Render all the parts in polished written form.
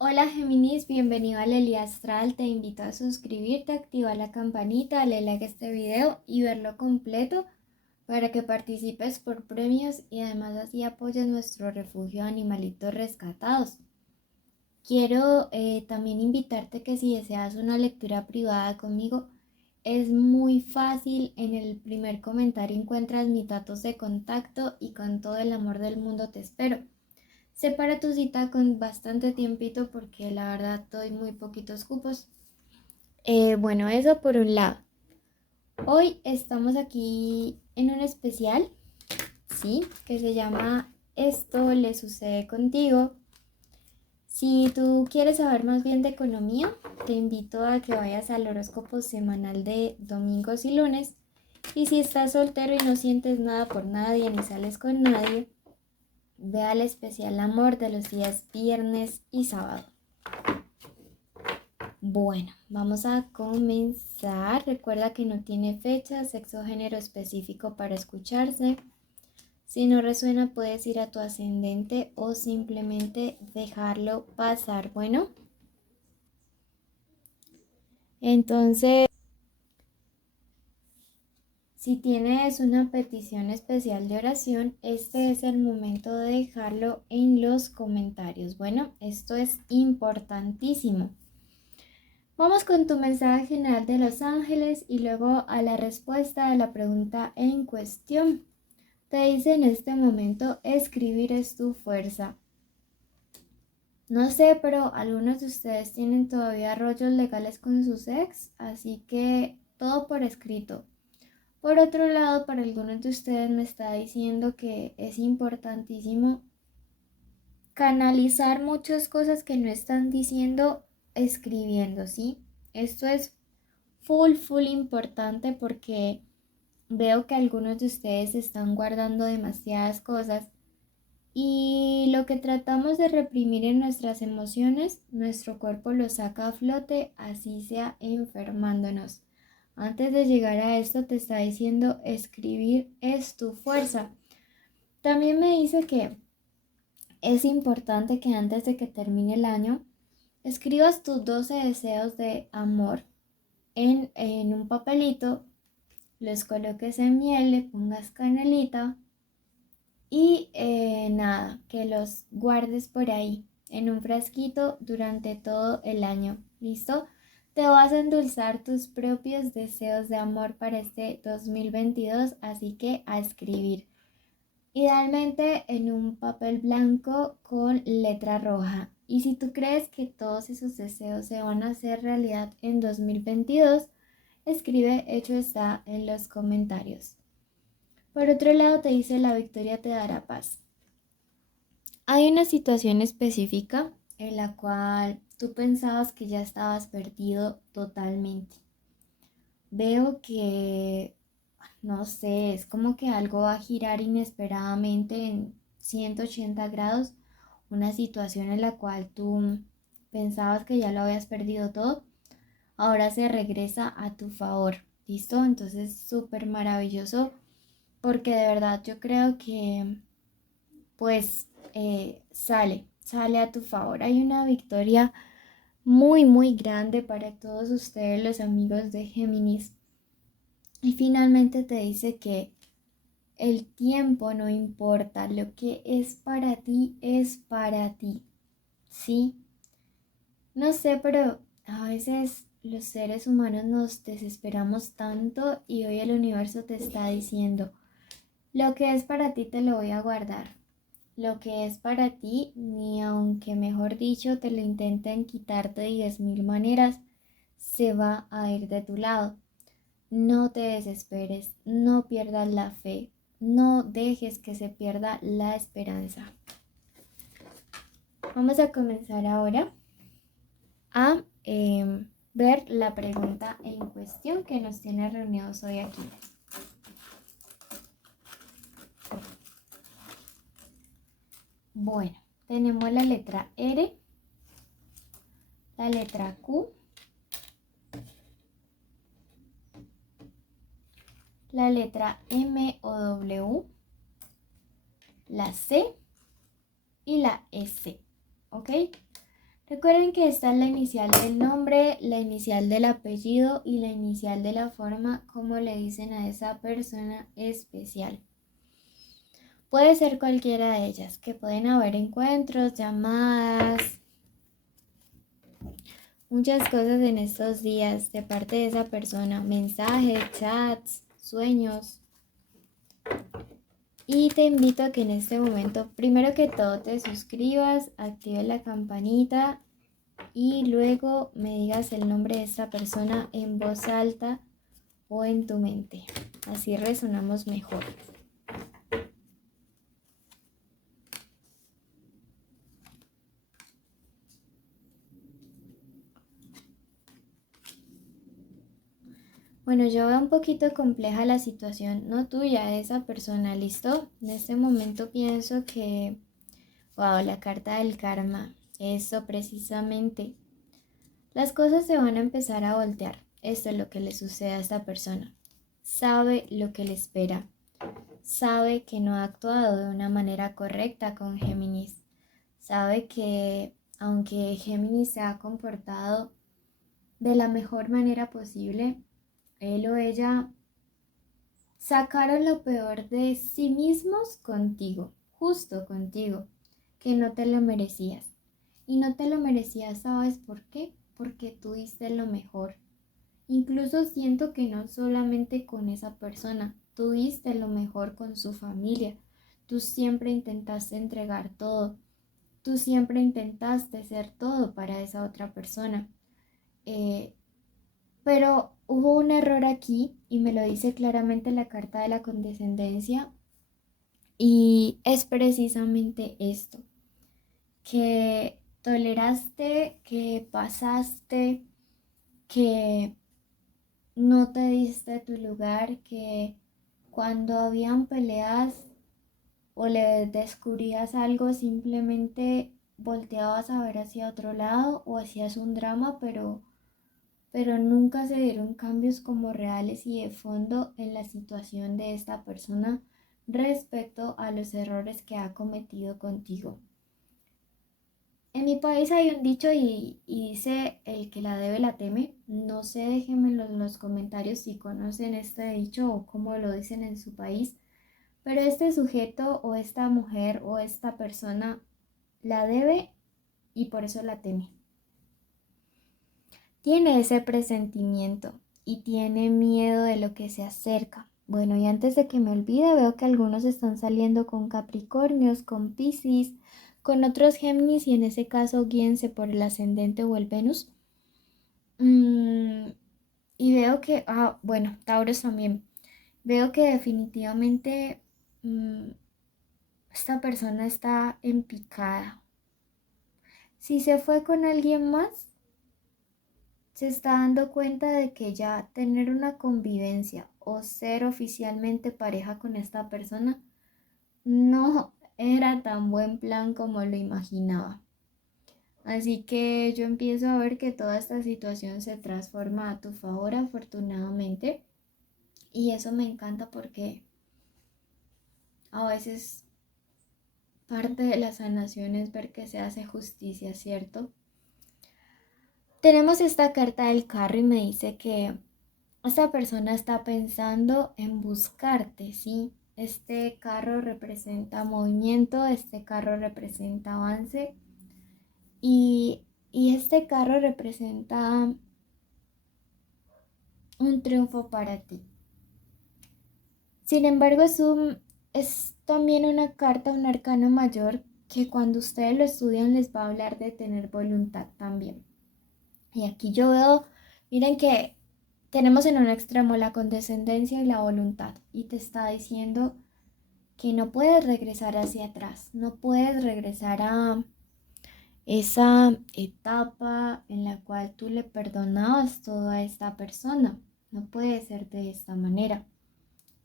Hola Géminis, bienvenido a Lely Astral. Te invito a suscribirte, activar la campanita, darle like a este video y verlo completo para que participes por premios y además así apoyes nuestro refugio de animalitos rescatados. Quiero también invitarte que si deseas una lectura privada conmigo, es muy fácil. En el primer comentario encuentras mis datos de contacto y con todo el amor del mundo te espero. Separa tu cita con bastante tiempito porque la verdad doy muy poquitos cupos. Bueno, eso por un lado. Hoy estamos aquí en un especial, ¿sí? Que se llama Esto le sucede contigo. Si tú quieres saber más bien de economía, te invito a que vayas al horóscopo semanal de domingos y lunes. Y si estás soltero y no sientes nada por nadie ni sales con nadie, ve al especial amor de los días viernes y sábado. Bueno, vamos a comenzar. Recuerda que no tiene fecha, sexo o género específico para escucharse. Si no resuena, puedes ir a tu ascendente o simplemente dejarlo pasar. Bueno, entonces, si tienes una petición especial de oración, este es el momento de dejarlo en los comentarios. Bueno, esto es importantísimo. Vamos con tu mensaje general de los ángeles y luego a la respuesta de la pregunta en cuestión. Te dice en este momento, escribir es tu fuerza. No sé, pero algunos de ustedes tienen todavía rollos legales con sus ex, así que todo por escrito. Por otro lado, para algunos de ustedes me está diciendo que es importantísimo canalizar muchas cosas que no están diciendo escribiendo, ¿sí? Esto es full importante porque veo que algunos de ustedes están guardando demasiadas cosas y lo que tratamos de reprimir en nuestras emociones, nuestro cuerpo lo saca a flote, así sea enfermándonos. Antes de llegar a esto te está diciendo escribir es tu fuerza. También me dice que es importante que antes de que termine el año escribas tus 12 deseos de amor en un papelito, los coloques en miel, le pongas canelita y nada, que los guardes por ahí en un frasquito durante todo el año. ¿Listo? Te vas a endulzar tus propios deseos de amor para este 2022, así que a escribir. Idealmente en un papel blanco con letra roja. Y si tú crees que todos esos deseos se van a hacer realidad en 2022, escribe hecho está en los comentarios. Por otro lado te dice la victoria te dará paz. Hay una situación específica en la cual tú pensabas que ya estabas perdido totalmente. Veo que, no sé, es como que algo va a girar inesperadamente en 180 grados. Una situación en la cual tú pensabas que ya lo habías perdido todo, ahora se regresa a tu favor. ¿Listo? Entonces, súper maravilloso porque de verdad yo creo que pues sale a tu favor. Hay una victoria muy grande para todos ustedes, los amigos de Géminis. Y finalmente te dice que el tiempo no importa, lo que es para ti, ¿sí? No sé, pero a veces los seres humanos nos desesperamos tanto y hoy el universo te está diciendo, lo que es para ti te lo voy a guardar. Lo que es para ti, ni aunque mejor dicho te lo intenten quitar de 10.000 maneras, se va a ir de tu lado. No te desesperes, no pierdas la fe, no dejes que se pierda la esperanza. Vamos a comenzar ahora a ver la pregunta en cuestión que nos tiene reunidos hoy aquí. Bueno, tenemos la letra R, la letra Q, la letra M o W, la C y la S, ¿ok? Recuerden que esta es la inicial del nombre, la inicial del apellido y la inicial de la forma como le dicen a esa persona especial. Puede ser cualquiera de ellas, que pueden haber encuentros, llamadas, muchas cosas en estos días de parte de esa persona, mensajes, chats, sueños. Y te invito a que en este momento, primero que todo, te suscribas, actives la campanita y luego me digas el nombre de esta persona en voz alta o en tu mente. Así resonamos mejor. Bueno, yo veo un poquito compleja la situación, no tuya, de esa persona, ¿listo? En este momento pienso que, wow, la carta del karma, eso precisamente. Las cosas se van a empezar a voltear. Esto es lo que le sucede a esta persona. Sabe lo que le espera. Sabe que no ha actuado de una manera correcta con Géminis. Sabe que aunque Géminis se ha comportado de la mejor manera posible, él o ella sacaron lo peor de sí mismos contigo, justo contigo, que no te lo merecías. Y no te lo merecías, ¿sabes por qué? Porque tú diste lo mejor. Incluso siento que no solamente con esa persona, tú diste lo mejor con su familia. Tú siempre intentaste entregar todo. Tú siempre intentaste ser todo para esa otra persona. Eh, pero hubo un error aquí y me lo dice claramente la carta de la condescendencia y es precisamente esto, que toleraste, que pasaste, que no te diste tu lugar, que cuando habían peleas o le descubrías algo simplemente volteabas a ver hacia otro lado o hacías un drama, pero nunca se dieron cambios como reales y de fondo en la situación de esta persona respecto a los errores que ha cometido contigo. En mi país hay un dicho y dice, el que la debe la teme. No sé, déjenmelo en los comentarios si conocen este dicho o cómo lo dicen en su país. Pero este sujeto o esta mujer o esta persona la debe y por eso la teme. Tiene ese presentimiento y tiene miedo de lo que se acerca. Bueno, y antes de que me olvide, veo que algunos están saliendo con Capricornios, con Piscis, con otros Géminis y en ese caso guíense por el ascendente o el Venus. Mm, y veo que, bueno, Tauros también. Veo que definitivamente esta persona está en picada. Si se fue con alguien más, se está dando cuenta de que ya tener una convivencia o ser oficialmente pareja con esta persona no era tan buen plan como lo imaginaba. Así que yo empiezo a ver que toda esta situación se transforma a tu favor afortunadamente y eso me encanta porque a veces parte de la sanación es ver que se hace justicia, ¿cierto? Tenemos esta carta del carro y me dice que esta persona está pensando en buscarte, ¿sí? Este carro representa movimiento, este carro representa avance y, y este carro representa un triunfo para ti. Sin embargo, es también una carta, un arcano mayor que cuando ustedes lo estudian les va a hablar de tener voluntad también. Y aquí yo veo, miren que tenemos en un extremo la condescendencia y la voluntad y te está diciendo que no puedes regresar hacia atrás, no puedes regresar a esa etapa en la cual tú le perdonabas todo a esta persona. No puede ser de esta manera,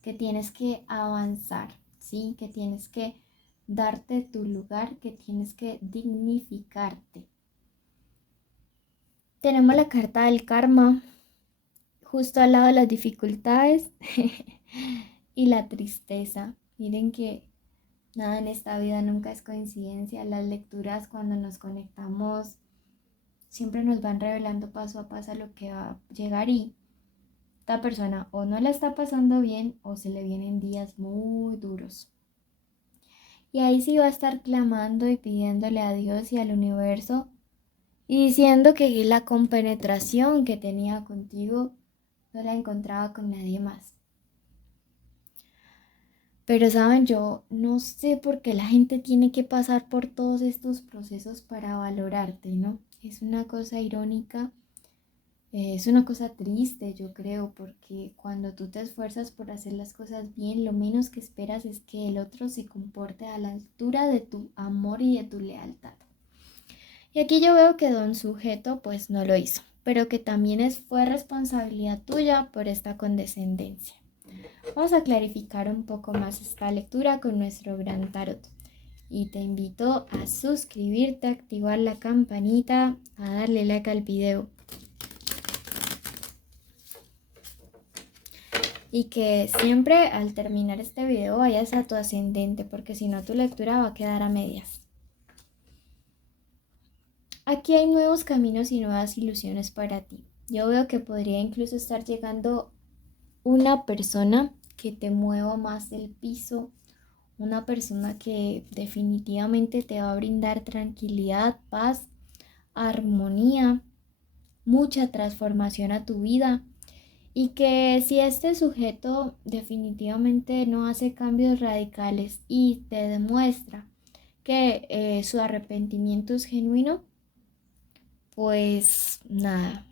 que tienes que avanzar, ¿sí? Que tienes que darte tu lugar, que tienes que dignificarte. Tenemos la carta del karma, justo al lado de las dificultades y la tristeza. Miren que nada en esta vida nunca es coincidencia. Las lecturas cuando nos conectamos siempre nos van revelando paso a paso lo que va a llegar y esta persona o no la está pasando bien o se le vienen días muy duros. Y ahí sí va a estar clamando y pidiéndole a Dios y al universo y diciendo que la compenetración que tenía contigo no la encontraba con nadie más. Pero saben, yo no sé por qué la gente tiene que pasar por todos estos procesos para valorarte, ¿no? Es una cosa irónica, es una cosa triste, yo creo, porque cuando tú te esfuerzas por hacer las cosas bien, lo menos que esperas es que el otro se comporte a la altura de tu amor y de tu lealtad. Y aquí yo veo que don sujeto pues no lo hizo, pero que también fue responsabilidad tuya por esta condescendencia. Vamos a clarificar un poco más esta lectura con nuestro gran tarot. Y te invito a suscribirte, a activar la campanita, a darle like al video. Y que siempre al terminar este video vayas a tu ascendente, porque si no tu lectura va a quedar a medias. Aquí hay nuevos caminos y nuevas ilusiones para ti. Yo veo que podría incluso estar llegando una persona que te mueva más del piso, una persona que definitivamente te va a brindar tranquilidad, paz, armonía, mucha transformación a tu vida. Y que si este sujeto definitivamente no hace cambios radicales y te demuestra que su arrepentimiento es genuino, pues nada,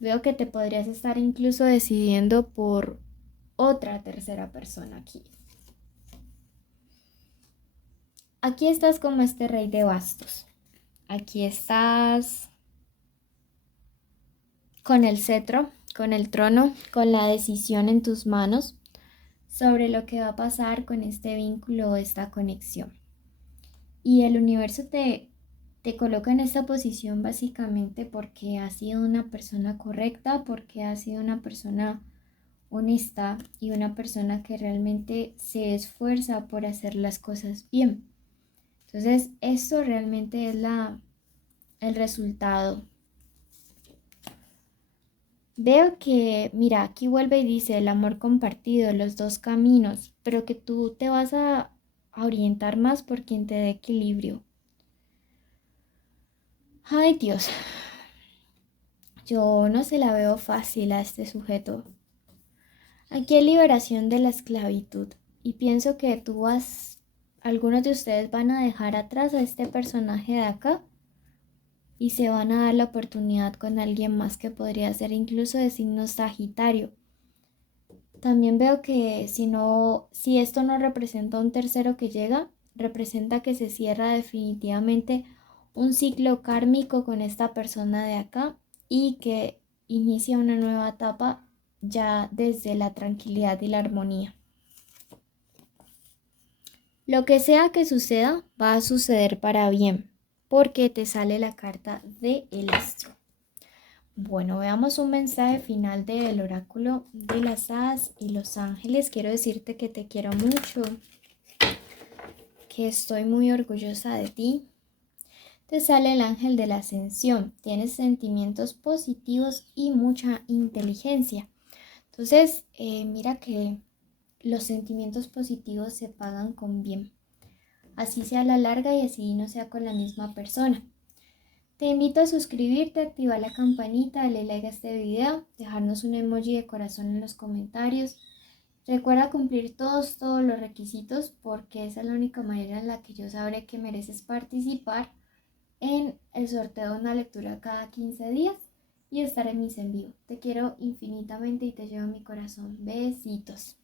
veo que te podrías estar incluso decidiendo por otra tercera persona aquí. Aquí estás como este rey de bastos. Aquí estás con el cetro, con el trono, con la decisión en tus manos sobre lo que va a pasar con este vínculo o esta conexión. Y el universo te coloca en esta posición básicamente porque has sido una persona correcta, porque has sido una persona honesta y una persona que realmente se esfuerza por hacer las cosas bien. Entonces, esto realmente es el resultado. Veo que, mira, aquí vuelve y dice el amor compartido, los dos caminos, pero que tú te vas a orientar más por quien te dé equilibrio. Ay, Dios, yo no se la veo fácil a este sujeto. Aquí hay liberación de la esclavitud y pienso que algunos de ustedes van a dejar atrás a este personaje de acá y se van a dar la oportunidad con alguien más que podría ser incluso de signo Sagitario. También veo que si esto no representa un tercero que llega, representa que se cierra definitivamente un ciclo kármico con esta persona de acá y que inicia una nueva etapa ya desde la tranquilidad y la armonía. Lo que sea que suceda, va a suceder para bien, porque te sale la carta de el astro. Bueno, veamos un mensaje final del oráculo de las hadas y los ángeles. Quiero decirte que te quiero mucho, que estoy muy orgullosa de ti. Te sale el ángel de la ascensión. Tienes sentimientos positivos y mucha inteligencia. Entonces, mira que los sentimientos positivos se pagan con bien. Así sea a la larga y así no sea con la misma persona. Te invito a suscribirte, activar la campanita, darle like a este video, dejarnos un emoji de corazón en los comentarios. Recuerda cumplir todos los requisitos porque esa es la única manera en la que yo sabré que mereces participar en el sorteo de una lectura cada 15 días y estar en mis en vivo. Te quiero infinitamente y te llevo a mi corazón. Besitos.